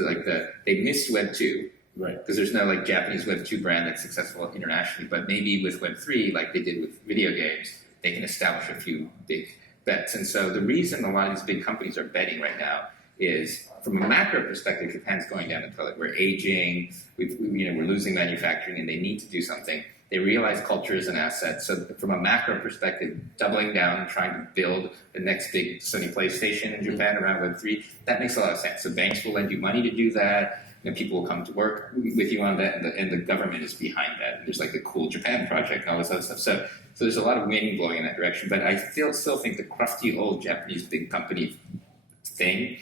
they missed Web 2. Right. Because there's no Japanese Web 2 brand that's successful internationally, but maybe with Web 3, like they did with video games, they can establish a few big bets. And so the reason a lot of these big companies are betting right now is, from a macro perspective, Japan's going down the toilet. We're aging, we're losing manufacturing, and they need to do something. They realize culture is an asset. So from a macro perspective, doubling down and trying to build the next big Sony PlayStation in Japan around Web 3, that makes a lot of sense. So banks will lend you money to do that. People will come to work with you on that, and the government is behind that. There's the Cool Japan project and all this other stuff. So there's a lot of wind blowing in that direction. But I still think the crufty old Japanese big company thing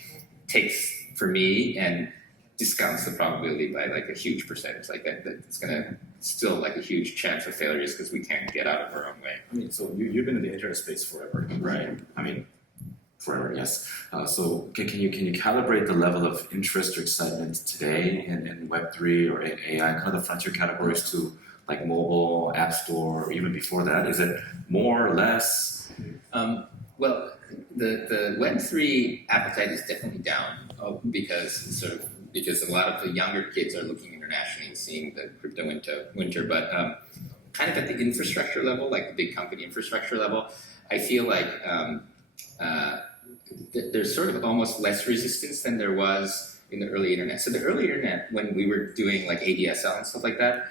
takes, for me, and discounts the probability by a huge percentage. That it's going to still a huge chance of failure, just because we can't get out of our own way. I mean, so you've been in the internet space forever, right? I mean, forever, yes. So can you calibrate the level of interest or excitement today in Web3 or in AI, kind of the frontier categories, to mobile, app store, or even before that? Is it more or less? Well, the Web3 appetite is definitely down because a lot of the younger kids are looking internationally and seeing the crypto winter. But kind of at the infrastructure level, the big company infrastructure level, I feel there's sort of almost less resistance than there was in the early internet. So the early internet, when we were doing like ADSL and stuff like that,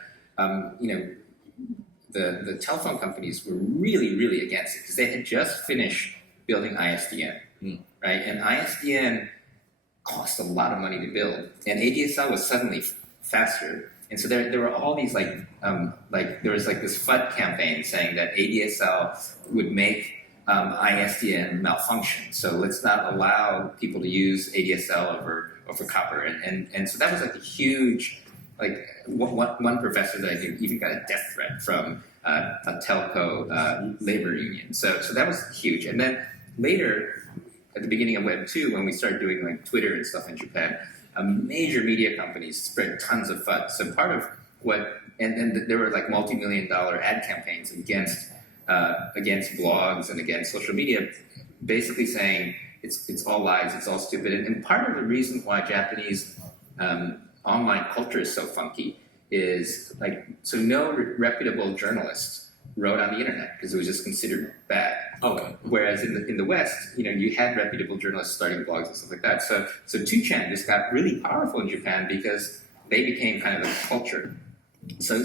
the telephone companies were really, really against it because they had just finished building ISDN, right? And ISDN cost a lot of money to build, and ADSL was suddenly faster. And so there were all these there was like this FUD campaign saying that ADSL would make ISDN malfunction. So let's not allow people to use ADSL over copper. And so that was like a huge, like one professor that I knew even got a death threat from a telco labor union. So that was huge. And then later, at the beginning of Web2, when we started doing like Twitter and stuff in Japan, major media companies spread tons of FUD. So part of and there were like multi-million-dollar ad campaigns against blogs and against social media, basically saying it's all lies, it's all stupid. And part of the reason why Japanese online culture is so funky is no reputable journalists wrote on the internet because it was just considered bad. Okay. Whereas in the West, you had reputable journalists starting blogs and stuff like that. So 2chan just got really powerful in Japan because they became kind of a culture. So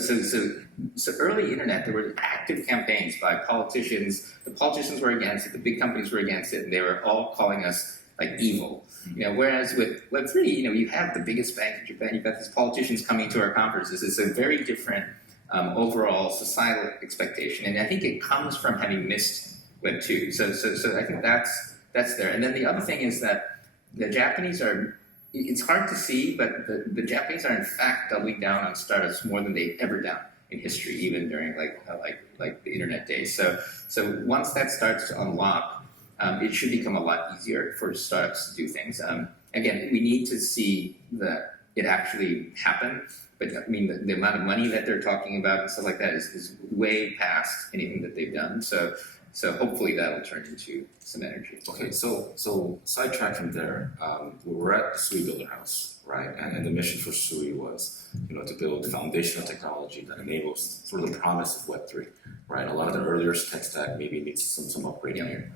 early internet, there were active campaigns by politicians. The politicians were against it, the big companies were against it, and they were all calling us like evil. Whereas with Web3, you have the biggest bank in Japan, you've got these politicians coming to our conferences. It's a very different overall societal expectation, and I think it comes from having missed Web2. So I think that's there. And then the other thing is that the Japanese are. It's hard to see, but the Japanese are in fact doubling down on startups more than they've ever done in history, even during like the internet days. So once that starts to unlock, it should become a lot easier for startups to do things. Again, we need to see that it actually happen. But I mean, the amount of money that they're talking about and stuff like that is way past anything that they've done. So hopefully that will turn into some energy. Okay, so sidetrack from there. We were at the Sui Builder House, right? And the mission for Sui was, to build foundational technology that enables sort of the promise of Web3, right? A lot of the earlier tech stack maybe needs some upgrading here.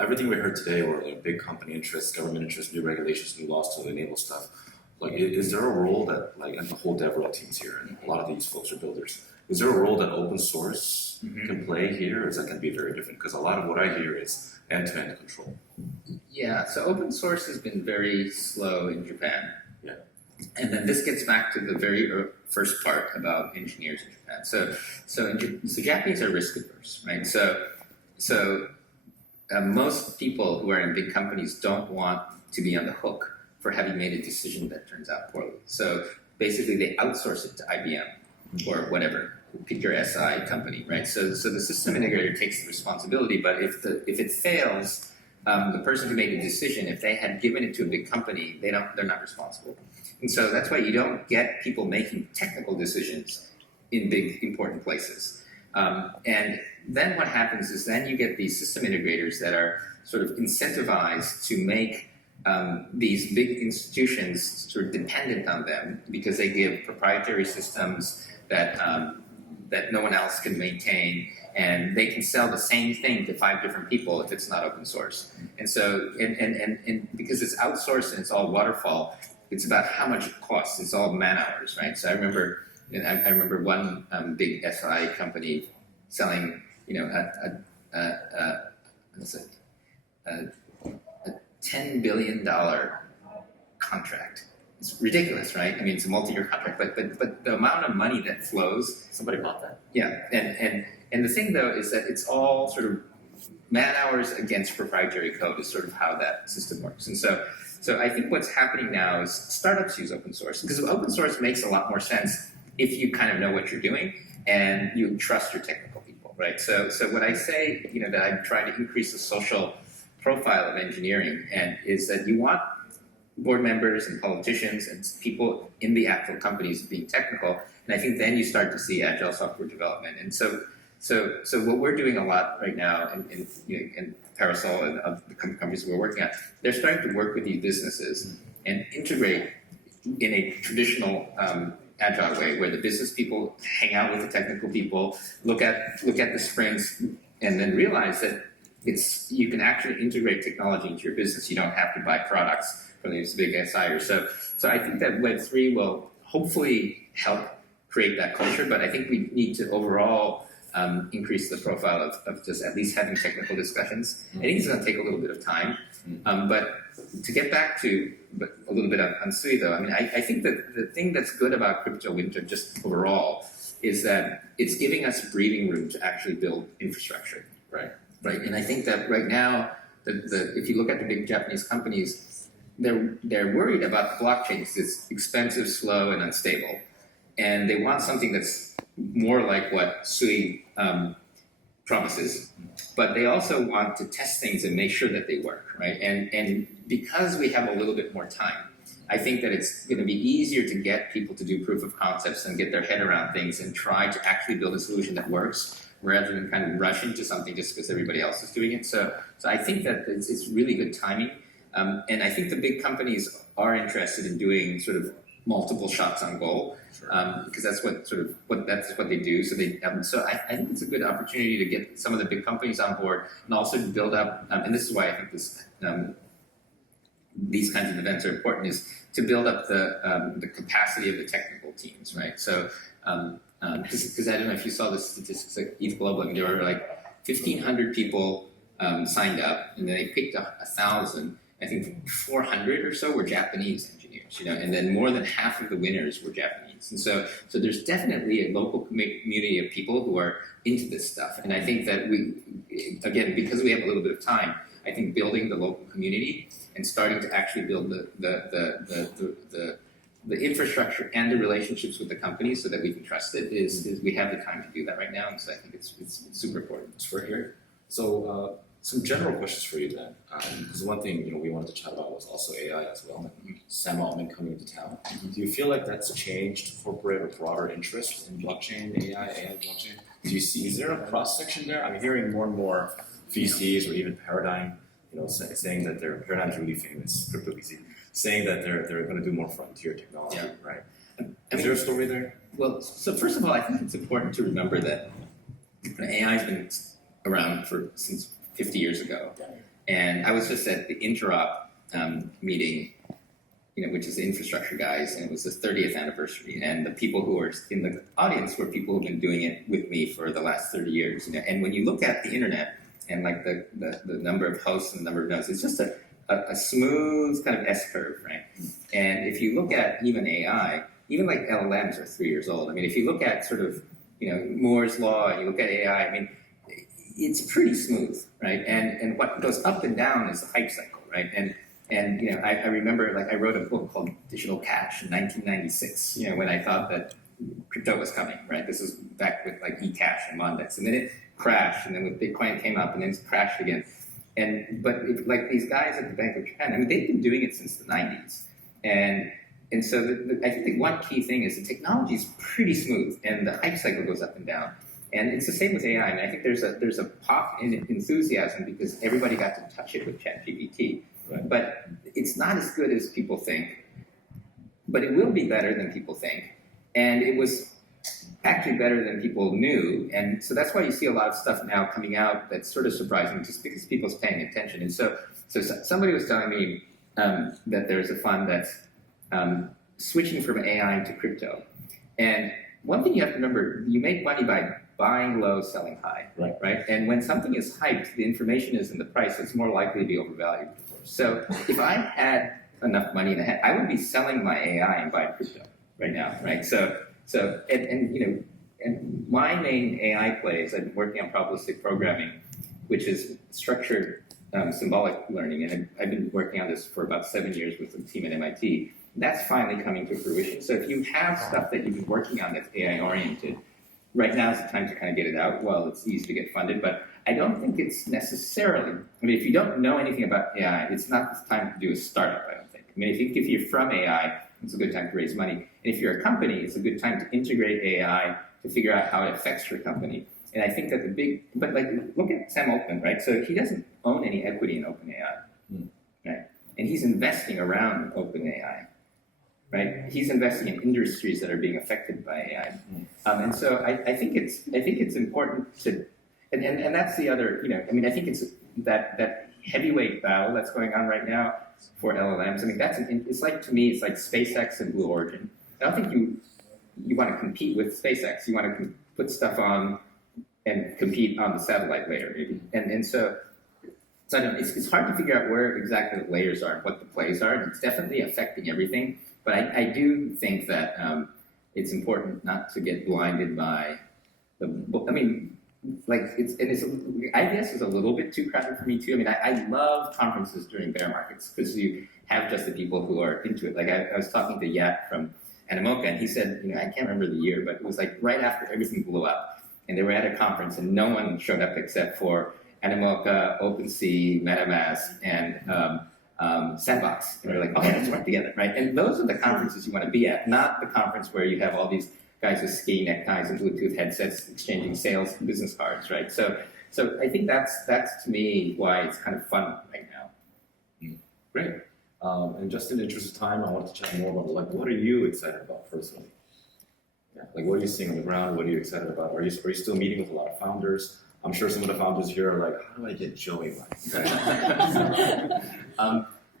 Everything we heard today were like big company interests, government interests, new regulations, new laws to enable stuff. Like, is there a role that, and the whole DevRel teams here, and a lot of these folks are builders, is there a role that open source can play here, or is that going to be very different? Because a lot of what I hear is end-to-end control. Yeah, so open source has been very slow in Japan. Yeah. And then this gets back to the very first part about engineers in Japan. So Japanese are risk averse, right? So most people who are in big companies don't want to be on the hook for having made a decision that turns out poorly. So basically they outsource it to IBM or whatever. Pick your SI company, right? So the system integrator takes the responsibility, but if it fails, the person who made the decision, if they had given it to a big company, they're not responsible. And so that's why you don't get people making technical decisions in big important places. And then what happens is then you get these system integrators that are sort of incentivized to make these big institutions sort of dependent on them because they give proprietary systems that no one else can maintain, and they can sell the same thing to 5 different people if it's not open source. And so, and because it's outsourced and it's all waterfall, it's about how much it costs. It's all man hours, right? So I remember one big SI company selling, a $10 billion contract. It's ridiculous, right? I mean, it's a multi-year contract, but the amount of money that flows. Somebody bought that. Yeah, and the thing though is that it's all sort of man hours against proprietary code is sort of how that system works. And so I think what's happening now is startups use open source because open source makes a lot more sense if you kind of know what you're doing and you trust your technical people, right? So when I say that I'm trying to increase the social profile of engineering, and is that you want board members and politicians and people in the actual companies being technical, and I think then you start to see agile software development. And so what we're doing a lot right now in Parasol and of the companies we're working at, they're starting to work with these businesses and integrate in a traditional agile way, where the business people hang out with the technical people, look at the sprints, and then realize that you can actually integrate technology into your business. You don't have to buy products from these big SIers. So I think that Web3 will hopefully help create that culture, but I think we need to overall increase the profile of just at least having technical discussions. I think it's going to take a little bit of time, but to get back to a little bit on Sui though, I mean, I think that the thing that's good about crypto winter just overall is that it's giving us breathing room to actually build infrastructure. Right. Right. And I think that right now, if you look at the big Japanese companies, they're worried about the blockchains. It's expensive, slow, and unstable. And they want something that's more like what Sui promises, but they also want to test things and make sure that they work, right? And because we have a little bit more time, I think that it's going to be easier to get people to do proof of concepts and get their head around things and try to actually build a solution that works rather than kind of rush into something just because everybody else is doing it. So I think that it's really good timing. And I think the big companies are interested in doing sort of multiple shots on goal, because that's what they do. So I think it's a good opportunity to get some of the big companies on board and also to build up. And this is why I think these kinds of events are important, is to build up the capacity of the technical teams, right? So because I don't know if you saw the statistics at ETH Global, I mean, there were like 1,500 people signed up, and then they picked 1,000. I think 400 or so were Japanese engineers, and then more than half of the winners were Japanese. And so there's definitely a local community of people who are into this stuff. And I think that again, because we have a little bit of time, I think building the local community and starting to actually build the infrastructure and the relationships with the companies so that we can trust it is we have the time to do that right now. And so I think it's super important. It's for here. So some general questions for you then, because one thing we wanted to chat about was also AI as well. Sam Altman coming into town. Do you feel like that's changed corporate or broader interest in blockchain, AI blockchain? Is there a cross section there? I'm hearing more and more VCs or even Paradigm, saying that their Paradigm's really famous, crypto VC, saying that they're going to do more frontier technology, right? Is there a story there? Well, so first of all, I think it's important to remember that AI has been around since 50 years ago. And I was just at the Interop meeting, which is the infrastructure guys, and it was the 30th anniversary. And the people who were in the audience were people who've been doing it with me for the last 30 years. And when you look at the internet and like the number of hosts and the number of nodes, it's just a smooth kind of S-curve, right? And if you look at even AI, even like LLMs are 3 years old. I mean, if you look at sort of, Moore's law and you look at AI, I mean, it's pretty smooth, right? And what goes up and down is the hype cycle, right? And I remember, like, I wrote a book called Digital Cash in 1996, when I thought that crypto was coming, right? This is back with like eCash and Mondex, and then it crashed, and then with Bitcoin came up, and then it crashed again. But like these guys at the Bank of Japan, I mean, they've been doing it since the 90s, and so I think the one key thing is the technology is pretty smooth, and the hype cycle goes up and down. And it's the same with AI. I mean, I think there's a pop in enthusiasm because everybody got to touch it with ChatGPT. Right. But it's not as good as people think. But it will be better than people think. And it was actually better than people knew. And so that's why you see a lot of stuff now coming out that's sort of surprising, just because people's paying attention. And so somebody was telling me that there's a fund that's switching from AI to crypto. And one thing you have to remember, you make money by buying low, selling high, right? And when something is hyped, the information is in the price, it's more likely to be overvalued. So if I had enough money in the head, I would be selling my AI and buying crypto right now, right? And my main AI play is I've been working on probabilistic programming, which is structured symbolic learning, and I've been working on this for about 7 years with the team at MIT. That's finally coming to fruition. So if you have stuff that you've been working on that's AI-oriented, right now is the time to kind of get it out. Well, it's easy to get funded, but I don't think it's necessarily, I mean, if you don't know anything about AI, it's not the time to do a startup, I don't think. I mean, if you're from AI, it's a good time to raise money. And if you're a company, it's a good time to integrate AI to figure out how it affects your company. And I think that but like, look at Sam Altman, right? So he doesn't own any equity in OpenAI, right? And he's investing around OpenAI. Right, he's investing in industries that are being affected by AI, and so I think it's important to and that's the other, I mean, I think it's that heavyweight battle that's going on right now for LLMs. I mean, it's like, to me, it's like SpaceX and Blue Origin. I don't think you want to compete with SpaceX. You want to put stuff on and compete on the satellite layer, maybe. And so I don't know, it's hard to figure out where exactly the layers are and what the plays are. It's definitely affecting everything. But I do think that it's important not to get blinded by I mean, like I guess it's a little bit too crowded for me too. I mean, I love conferences during bear markets because you have just the people who are into it. Like I was talking to Yat from Animoca, and he said, I can't remember the year, but it was like right after everything blew up, and they were at a conference, and no one showed up except for Animoca, OpenSea, MetaMask, and Sandbox. And they're like, okay, let's work together, right? And those are the conferences you want to be at, not the conference where you have all these guys with ski neckties and Bluetooth headsets exchanging sales business cards, right? So I think that's to me why it's kind of fun right now. Great. And just in the interest of time, I wanted to chat more about what are you excited about personally? Yeah. Like what are you seeing on the ground? What are you excited about? Are you still meeting with a lot of founders? I'm sure some of the founders here are like, how do I get Joey one?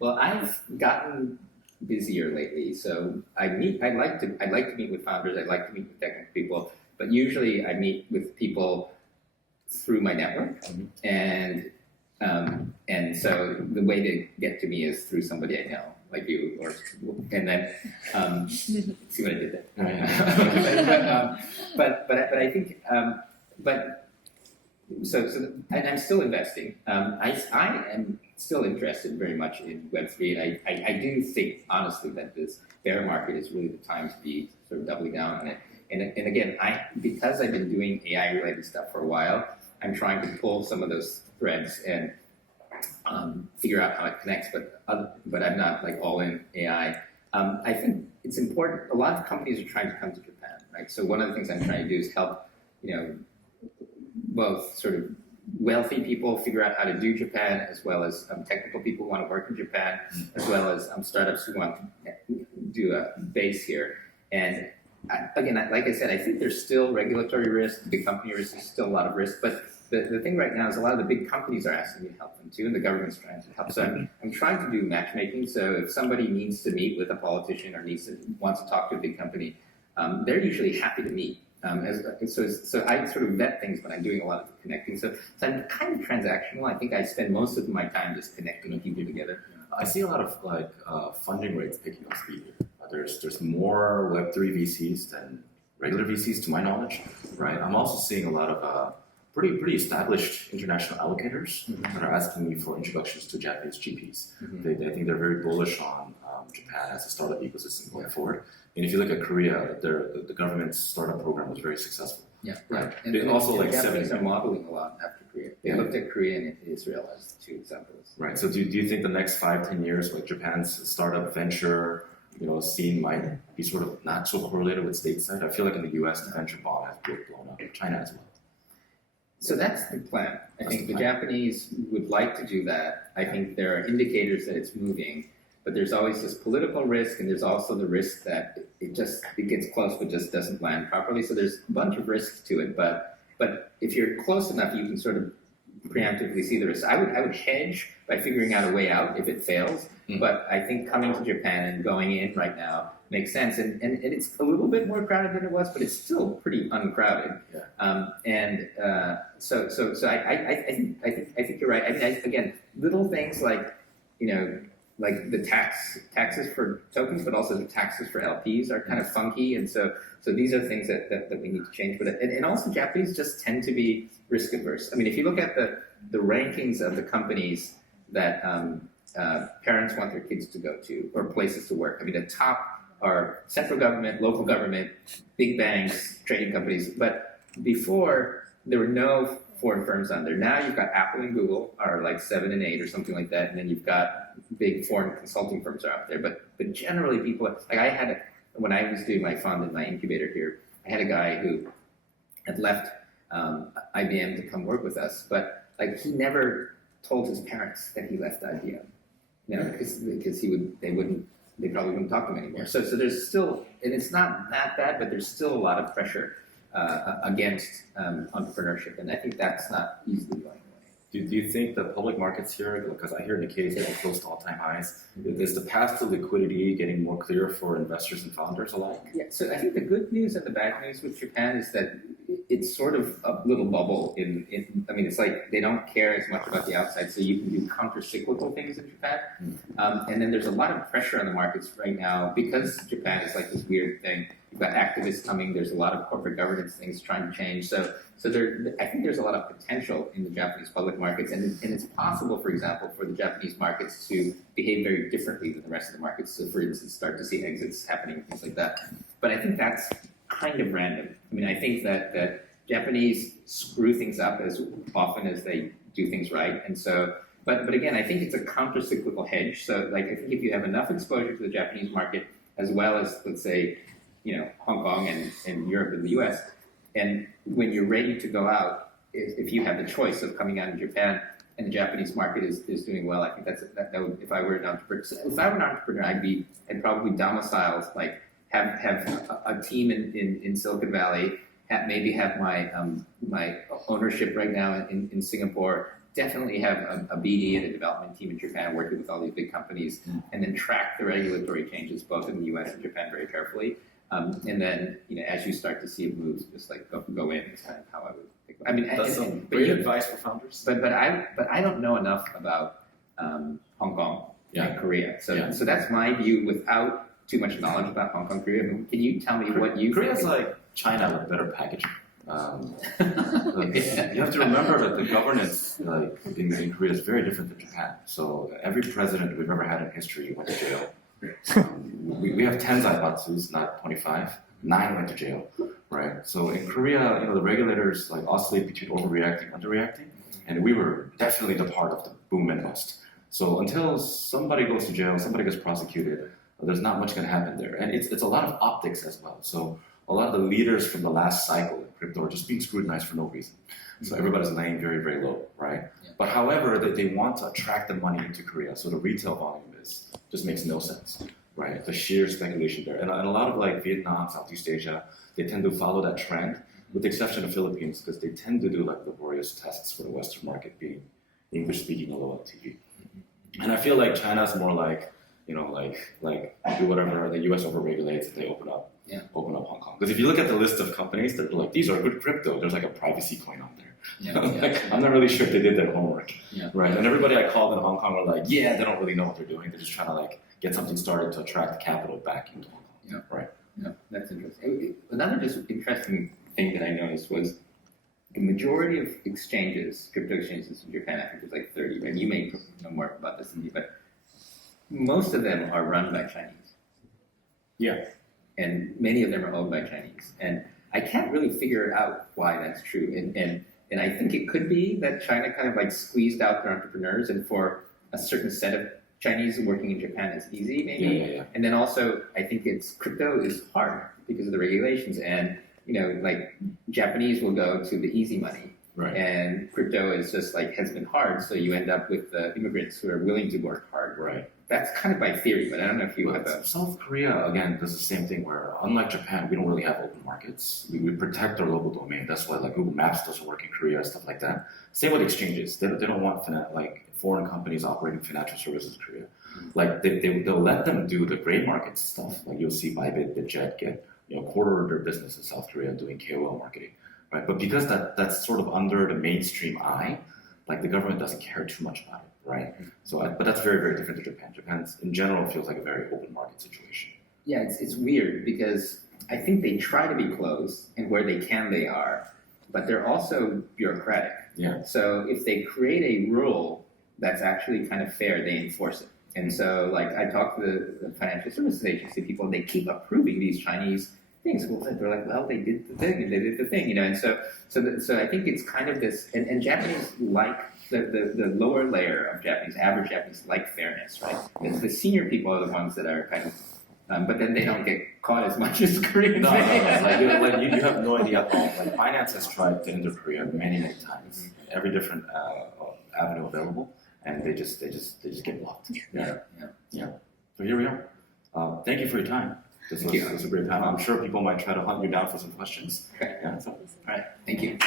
Well, I've gotten busier lately, so I'd like to meet with founders. I'd like to meet with technical people, but usually I meet with people through my network, and so the way to get to me is through somebody I know, like you, and then see what I did there. But I think and I'm still investing. I am still interested very much in Web3, and I do think honestly that this bear market is really the time to be sort of doubling down on it. And again, because I've been doing AI related stuff for a while, I'm trying to pull some of those threads and figure out how it connects. But I'm not like all in AI. I think it's important. A lot of companies are trying to come to Japan, right? So one of the things I'm trying to do is help, both sort of wealthy people figure out how to do Japan, as well as technical people who want to work in Japan, as well as startups who want to do a base here. And again, like I said, I think there's still regulatory risk, big company risk, there's still a lot of risk. But the thing right now is a lot of the big companies are asking me to help them too, and the government's trying to help. So I'm trying to do matchmaking. So if somebody needs to meet with a politician or wants to talk to a big company, they're usually happy to meet. So I sort of vet things when I'm doing a lot of connecting. So I'm kind of transactional. I think I spend most of my time just connecting people together. I see a lot of funding rates picking up speed here. There's more Web3 VCs than regular VCs, to my knowledge, right? I'm also seeing a lot of pretty established international allocators that are asking me for introductions to Japanese GPs. I think they're very bullish on Japan as a startup ecosystem going forward. And if you look at Korea, the government's startup program was very successful. Yeah, right. And also the like Japanese are modeling a lot after Korea. They looked at Korea and Israel as two examples. Right. So do you think the next 5-10 years, like Japan's startup venture, scene might be sort of not so correlated with stateside? I feel like in the U.S. the venture bomb has blown up. China as well. So that's the plan. I think the Japanese would like to do that. I think there are indicators that it's moving, but there's always this political risk, and there's also the risk that it gets close but just doesn't land properly. So there's a bunch of risks to it, but if you're close enough, you can sort of preemptively see the risks. I would hedge by figuring out a way out if it fails, but I think coming to Japan and going in right now makes sense, and it's a little bit more crowded than it was, but it's still pretty uncrowded. Yeah. So I think you're right. I mean, again, little things like like the taxes for tokens, but also the taxes for LPs are kind of funky, and so these are things that we need to change. But and also Japanese just tend to be risk averse. I mean, if you look at the rankings of the companies that parents want their kids to go to or places to work, I mean, the top are central government, local government, big banks, trading companies. But before, there were no foreign firms on there. Now you've got Apple and Google are like 7 and 8 or something like that, and then you've got big foreign consulting firms are out there. But generally, people like when I was doing my fund in my incubator here, I had a guy who had left IBM to come work with us, but like he never told his parents that he left IBM, because they probably wouldn't talk to him anymore. So there's still, and it's not that bad, but there's still a lot of pressure against entrepreneurship, and I think that's not easily going away. Do you think the public markets here, because I hear Nikkei is getting close to all-time highs, is the path to liquidity getting more clear for investors and founders alike? Yeah, so I think the good news and the bad news with Japan is that it's sort of a little bubble I mean, it's like they don't care as much about the outside, so you can do counter-cyclical things in Japan. And then there's a lot of pressure on the markets right now because Japan is like this weird thing. You've got activists coming, there's a lot of corporate governance things trying to change. So I think there's a lot of potential in the Japanese public markets, and it's possible, for example, for the Japanese markets to behave very differently than the rest of the markets. So, for instance, start to see exits happening, things like that. But I think that's kind of random. I mean, I think that Japanese screw things up as often as they do things right, and so. But again, I think it's a counter-cyclical hedge. So, like, I think if you have enough exposure to the Japanese market, as well as, let's say, Hong Kong and Europe and the U.S., and when you're ready to go out, if you have the choice of coming out in Japan and the Japanese market is doing well, I think that would, if I were an entrepreneur, I'd probably domicile, like have a team in Silicon Valley, maybe have my my ownership right now in Singapore. Definitely have a BD and a development team in Japan working with all these big companies, and then track the regulatory changes both in the U.S. and Japan very carefully. And then, as you start to see it move, just like go in is kind of how I would think. I mean, that's some great advice for founders. But I don't know enough about Hong Kong and Korea. So that's my view without too much knowledge about Hong Kong, Korea. I mean, can you tell me what you Korea's think? like China with better packaging. You have to remember that the governance in Korea is very different than Japan. So every president we've ever had in history went to jail. We have 10 zaibatsus, not 25. 9 went to jail, right? So in Korea, the regulators oscillate between overreacting and underreacting, and we were definitely the part of the boom and bust. So until somebody goes to jail, somebody gets prosecuted, there's not much going to happen there. And it's a lot of optics as well. So a lot of the leaders from the last cycle in crypto are just being scrutinized for no reason. So everybody's laying very, very low, right? Yeah. But however, they want to attract the money into Korea, so the retail volume just makes no sense, right? The sheer speculation there. And a lot of Vietnam, Southeast Asia, they tend to follow that trend, with the exception of Philippines, because they tend to do laborious tests for the Western market, being English-speaking or low LTV. And I feel like China's more do whatever the US overregulates and they open up Hong Kong. Because if you look at the list of companies that are like, these are good crypto, there's a privacy coin on there. I'm not really sure if they did their homework, right? And everybody I called in Hong Kong are like, they don't really know what they're doing. They're just trying to get something started to attract capital back into Hong Kong. Right. Yeah, that's interesting. Another just interesting thing that I noticed was the majority of exchanges, crypto exchanges in Japan, I think it was 30, and you may know more about this than me, but most of them are run by Chinese. Yeah. And many of them are owned by Chinese. And I can't really figure out why that's true. And I think it could be that China kind of squeezed out their entrepreneurs, and for a certain set of Chinese working in Japan is easy, maybe. Yeah. And then also, I think crypto is hard because of the regulations. And, Japanese will go to the easy money. Right. And crypto is just has been hard. So you end up with the immigrants who are willing to work hard. Right. That's kind of by theory, but I don't know if you have a... South Korea, again, does the same thing where, unlike Japan, we don't really have open markets. We protect our local domain. That's why Google Maps doesn't work in Korea, stuff like that. Same with exchanges. They don't want foreign companies operating financial services in Korea. They'll let them do the gray market stuff. You'll see Bybit, BitJet get a quarter of their business in South Korea doing KOL marketing. Right? But because that's sort of under the mainstream eye, the government doesn't care too much about it. Right. So, but that's very, very different to Japan. Japan, in general, feels like a very open market situation. Yeah, it's weird because I think they try to be closed, and where they can, they are, but they're also bureaucratic. Yeah. So if they create a rule that's actually kind of fair, they enforce it. And so, I talked to the financial services agency people, and they keep approving these Chinese things. Well, they're like, well, they did the thing, and they did the thing, and so I think it's kind of this, and Japanese the lower layer of Japanese, average Japanese, fairness, right? The senior people are the ones that are kind of, but then they don't get caught as much as Koreans. No. You have no idea how finance has tried to enter Korea many, many times, every different avenue available, and they just get blocked. Yeah. So here we are. Thank you for your time. This Thank was, you. this was a great panel. I'm sure people might try to hunt you down for some questions. Okay. Yeah, so. All right. Thank you.